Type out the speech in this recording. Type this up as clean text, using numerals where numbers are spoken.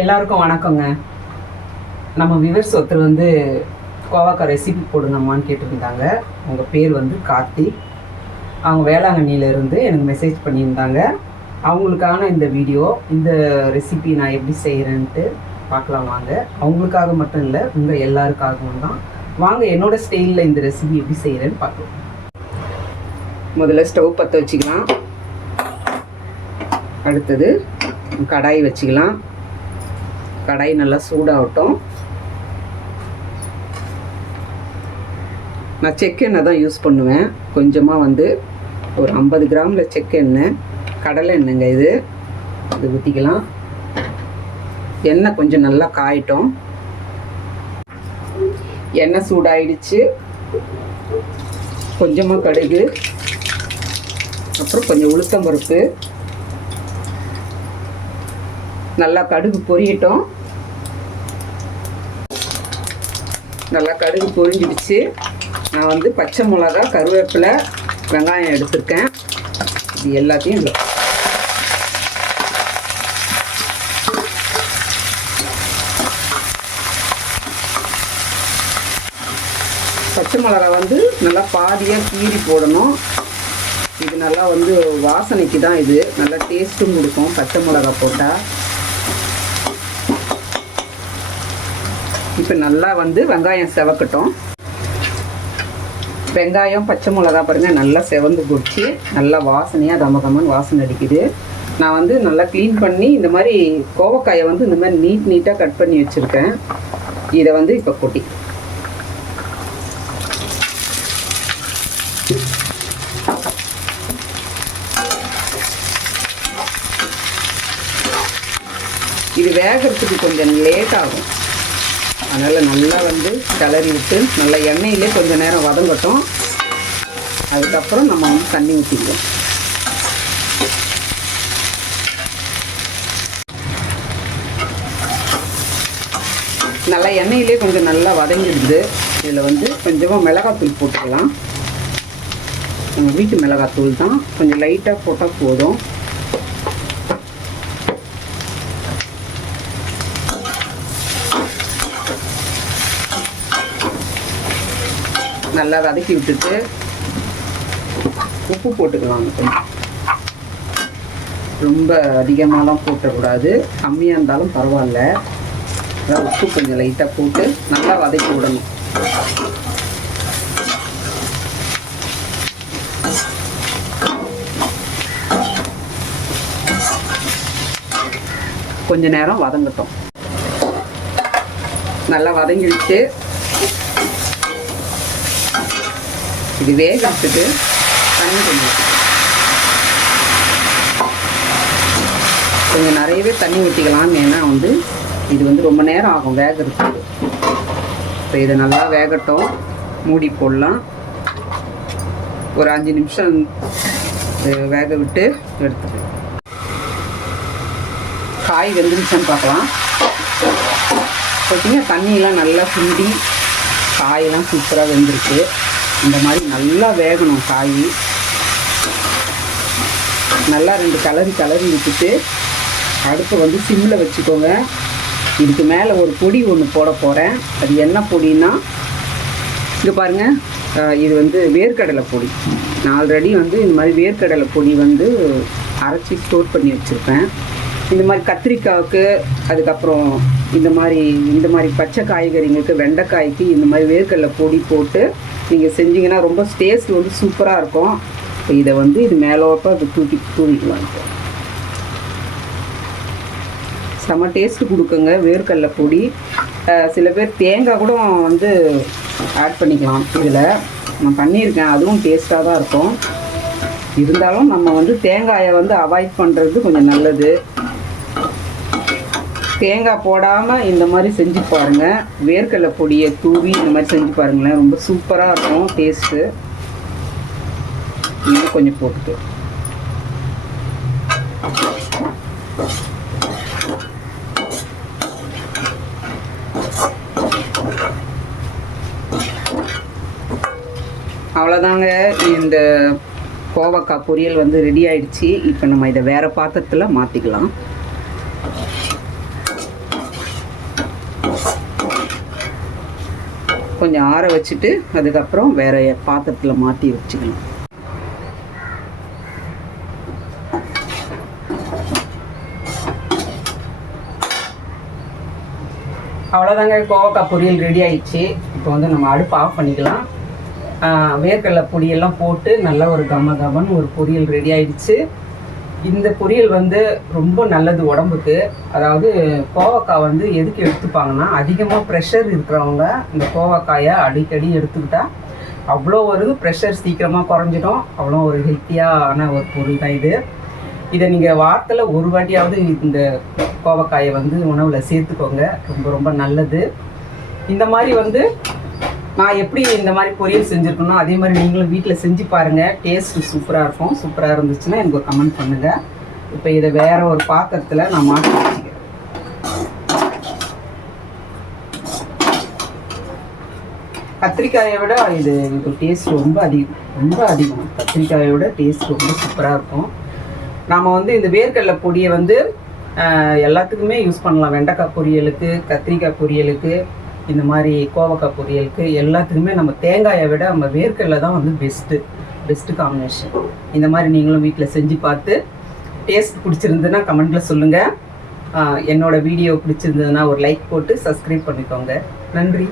எல்லாருக்கும் வணக்கங்க. நம்ம விவர்ஸ் ஒருத்தர் வந்து கோவாக்காய் ரெசிபி போடுங்கம்மான்னு கேட்டிருந்தாங்க. உங்கள் பேர் வந்து கார்த்திக். அவங்க வேளாங்கண்ணியிலேருந்து எனக்கு மெசேஜ் பண்ணியிருந்தாங்க. அவங்களுக்கான இந்த வீடியோ, இந்த ரெசிபி நான் எப்படி செய்கிறேன்ட்டு பார்க்கலாம் வாங்க. அவங்களுக்காக மட்டும் இல்லை, உங்கள் எல்லாருக்காகவும் தான். வாங்க என்னோடய ஸ்டைலில் இந்த ரெசிபி எப்படி செய்கிறேன்னு பார்க்கலாம். முதல்ல ஸ்டவ் பற்ற வச்சுக்கலாம். அடுத்தது கடாய் வச்சுக்கலாம். கடாய் நல்லா சூடாகட்டும். நான் செக்கெண்ணெய் தான் யூஸ் பண்ணுவேன். கொஞ்சமாக வந்து ஒரு 50 கிராமில் செக்கெண்ணெய், கடலை எண்ணெய்ங்க இது ஊற்றிக்கலாம். எண்ணெய் கொஞ்சம் நல்லா காயட்டும். எண்ணெய் சூடாயிடுச்சு. கொஞ்சமாக கடுகு, அப்புறம் கொஞ்சம் உளுத்தம்பருப்பு. நல்லா கடுகு பொரியட்டும். நல்லா கடுகு பொரிஞ்சிடுச்சு. நான் வந்து பச்சை மிளகா, கருவேப்பிலை, வெங்காயம் எடுத்திருக்கேன். இது எல்லாத்தையும் பச்சை மிளகா வந்து நல்லா பாதியாக கீறி போடணும். இது நல்லா வந்து வாசனைக்கு தான், இது நல்லா டேஸ்ட்டும் கொடுக்கும் பச்சை மிளகா போட்டால். இப்போ நல்லா வந்து வெங்காயம் செவக்கட்டும். வெங்காயம் பச்சை மிளகா பாருங்கள் நல்லா செவந்து போச்சு. நல்லா வாசனையாக கமகமன்னு வாசனை அடிக்குது. நான் வந்து நல்லா க்ளீன் பண்ணி இந்த மாதிரி கோவக்காயை வந்து இந்த மாதிரி நீட்டாக கட் பண்ணி வச்சுருக்கேன். இதை வந்து இப்போ கொட்டி இது வேகிறதுக்கு கொஞ்சம் லேட் ஆகும். அதனால் நல்லா வந்து கிளறி விட்டு நல்லா எண்ணெயிலே கொஞ்சம் நேரம் வதங்கட்டும். அதுக்கப்புறம் நம்ம வந்து தண்ணி ஊற்றிடுவோம். நல்லா எண்ணெயிலே கொஞ்சம் நல்லா வதங்கிடுது. இதில் வந்து கொஞ்சமாக மிளகாத்தூள் போட்டுக்கலாம். நம்ம வீட்டு மிளகாத்தூள் தான், கொஞ்சம் லைட்டாக போட்டால் போதும். நல்லா வதக்கி விட்டுட்டு உப்பு போட்டுக்கலாம். கொஞ்சம் ரொம்ப அதிகமாகலாம் போட்டக்கூடாது, கம்மியாக இருந்தாலும் பரவாயில்ல. அதாவது உப்பு கொஞ்சம் லைட்டாக போட்டு நல்லா வதக்கி விடணும். கொஞ்ச நேரம் வதங்கட்டும். நல்லா வதங்கிடுச்சு. இது வேகிறதுக்கு தண்ணி கொஞ்சம் நிறையவே தண்ணி ஊற்றிக்கலாம். ஏன்னா வந்து இது வந்து ரொம்ப நேரம் ஆகும் வேகிறதுக்கு. இப்போ இதை நல்லா வேகட்டும். மூடி போடலாம். ஒரு 5 நிமிஷம் வேக விட்டு எடுத்துக்கலாம். காய் வெந்துருச்சான்னு பார்க்கலாம். பார்த்தீங்கன்னா தண்ணியெலாம் நல்லா சுண்டி காயெல்லாம் சூப்பராக வெந்திருக்கு. இந்த மாதிரி நல்லா வேகணும் காய். நல்லா 2 கலரி விட்டுட்டு அடுப்பை வந்து சிம்மில் வச்சுக்கோங்க. இதுக்கு மேலே ஒரு பொடி ஒன்று போட போகிறேன். அது என்ன பொடின்னா, இங்கே பாருங்கள், இது வந்து வேர்க்கடலை பொடி. நான் ஆல்ரெடி வந்து இந்த மாதிரி வேர்க்கடலை பொடி வந்து அரைச்சி ஸ்டோர் பண்ணி வச்சுருப்பேன். இந்த மாதிரி கத்திரிக்காய்க்கு, அதுக்கப்புறம் இந்த மாதிரி பச்சை காய்கறிங்களுக்கு, வெண்டைக்காய்க்கு இந்த மாதிரி வேர்க்கடலை பொடி போட்டு நீங்கள் செஞ்சிங்கன்னா ரொம்ப டேஸ்ட் வந்து சூப்பராக இருக்கும். இப்போ இதை வந்து இது மேலோப்ப அது தூவிக்கலாம். செம்ம டேஸ்ட்டு கொடுக்குங்க வேர்க்கடலை பொடி. சில பேர் தேங்காய் கூட வந்து ஆட் பண்ணிக்கலாம். இதில் நான் பண்ணியிருக்கேன், அதுவும் டேஸ்ட்டாக தான் இருக்கும். இருந்தாலும் நம்ம வந்து தேங்காயை வந்து அவாய்ட் பண்ணுறது கொஞ்சம் நல்லது. தேங்காய் போடாமல் இந்த மாதிரி செஞ்சு பாருங்கள். வேர்க்கடலை பொடியை தூவி இந்த மாதிரி செஞ்சு பாருங்களேன், ரொம்ப சூப்பராக இருக்கும் டேஸ்ட்டு. இன்னும் கொஞ்சம் போட்டுட்டு அவ்வளோதாங்க. இந்த கோவக்காய் பொரியல் வந்து ரெடி ஆயிடுச்சு. இப்போ நம்ம இதை வேறு பாத்திரத்தில் மாற்றிக்கலாம். கொஞ்சம் ஆற வச்சுட்டு அதுக்கப்புறம் வேறு பாத்திரத்தில் மாற்றி வச்சுக்கலாம். அவ்வளோதாங்க, கோவக்காய் பொரியல் ரெடி ஆயிடுச்சு. இப்போ வந்து நம்ம அடுப்பு ஆஃப் பண்ணிக்கலாம். வேர்க்கடலை பொடியெல்லாம் போட்டு நல்ல ஒரு கமன்னு ஒரு பொரியல் ரெடி ஆயிடுச்சு. இந்த பொரியல் வந்து ரொம்ப நல்லது உடம்புக்கு. அதாவது கோவக்காய் வந்து எதுக்கு எடுத்துப்பாங்கன்னா, அதிகமாக ப்ரெஷர் இருக்கிறவங்க இந்த கோவக்காயை அடிக்கடி எடுத்துக்கிட்டால் அவ்வளோ ஒரு ப்ரெஷர் சீக்கிரமாக குறைஞ்சிடும். அவ்வளோ ஒரு ஹெல்த்தியான ஒரு பொருள் தான் இது. இதை நீங்கள் வாரத்தில் ஒரு வாட்டியாவது இந்த கோவக்காயை வந்து உணவில் சேர்த்துக்கோங்க. ரொம்ப ரொம்ப நல்லது. இந்த மாதிரி வந்து நான் எப்படி இந்த மாதிரி பொரியல் செஞ்சுருக்கணும் அதே மாதிரி நீங்களும் வீட்டில் செஞ்சு பாருங்கள். டேஸ்ட்டு சூப்பராக இருக்கும். சூப்பராக இருந்துச்சுன்னா எனக்கு ஒரு கமெண்ட் பண்ணுங்கள். இப்போ இதை வேறு ஒரு பாத்திரத்தில் நான் மாற்றி வச்சுக்கிறேன். கத்திரிக்காயை விட இது டேஸ்ட் ரொம்ப அதிகம். கத்திரிக்காயை விட டேஸ்ட் ரொம்ப சூப்பராக இருக்கும். நாம் வந்து இந்த வேர்க்கடலை பொடியை வந்து எல்லாத்துக்குமே யூஸ் பண்ணலாம். வெண்டைக்காய் பொரியலுக்கு, கத்திரிக்காய் பொரியலுக்கு, இந்த மாதிரி கோவக்காய் பொரியலுக்கு எல்லாத்துக்குமே நம்ம தேங்காயை விட நம்ம வேர்க்கடலை தான் வந்து பெஸ்ட்டு காம்பினேஷன். இந்த மாதிரி நீங்களும் வீட்டில் செஞ்சு பார்த்து டேஸ்ட் பிடிச்சிருந்துன்னா கமெண்ட்டில் சொல்லுங்கள். என்னோடய வீடியோ பிடிச்சிருந்ததுன்னா ஒரு லைக் போட்டு சப்ஸ்கிரைப் பண்ணிக்கோங்க. நன்றி.